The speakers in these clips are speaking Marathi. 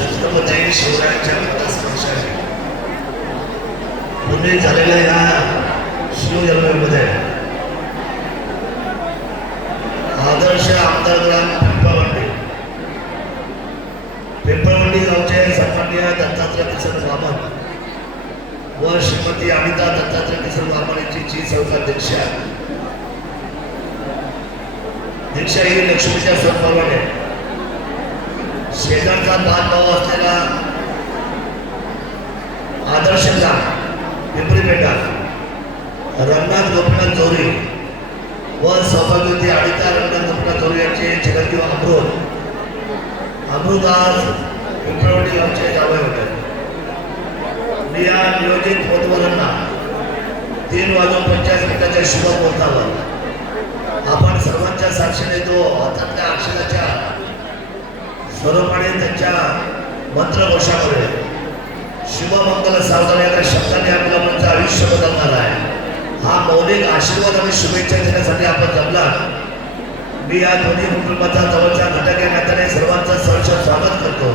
छत्रपती शिवरायांच्या स्पर्शाने पुणे झालेल्या या शिवजन्मभूमीमध्ये आदर्श आमदार ग्राम पिंपळवंडी गावचे सन्माननीय दत्तात्रय किसन वामन व श्रीमती अनिता दत्तात्रय किसन वामन यांची जी सौकाध्यक्षा दीक्षा ही लक्ष्मीच्या सद्भावाने शेजारचा भाव असलेला आदर्श ग्राम पिंपरी पेठा रंगनाथ गोपीनाथ चौरी व सौभाग्यवती अनिता रंगनाथ गोपीनाथ चौरी यांचे चिरंजीव अमृत आज पिंपळवंडी गावचे जावई होते. मी या नियोजित पोतवारांना 3:50 शुभ मुहूर्तावर आपण सर्वांच्या साक्षीने तो हातातल्या अक्षराच्या स्वरूपाने त्यांच्या मंत्रघोषामध्ये शुभमंगल सावधान या शब्दाने आपलं म्हणजे आयुष्य बदलणार आहे. हा मौलिक आशीर्वाद आणि शुभेच्छा देण्यासाठी आपण जमला. मी या दोन्ही कुटुंबाचा जवळचा घटक या नात्याने सर्वांचं सहर्ष स्वागत करतो.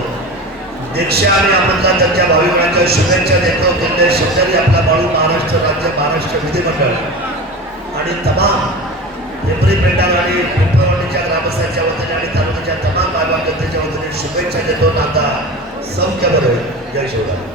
दीक्षा आणि आमंत्रण त्यांच्या भाविकांच्या शुभेच्छा देतो. केंद्रीय शेतकरी आपला बाळू महाराष्ट्र राज्य महाराष्ट्र विधिमंडळ आणि तमाम पिंपरी पेठा आणि पिंपळवंडीच्या ग्रामस्थांच्या वतीने आणि तालुक्याच्या तमाम भागाच्या वतीने शुभेच्छा देतो. आता सौख्य बरोबर. जय शिवराय.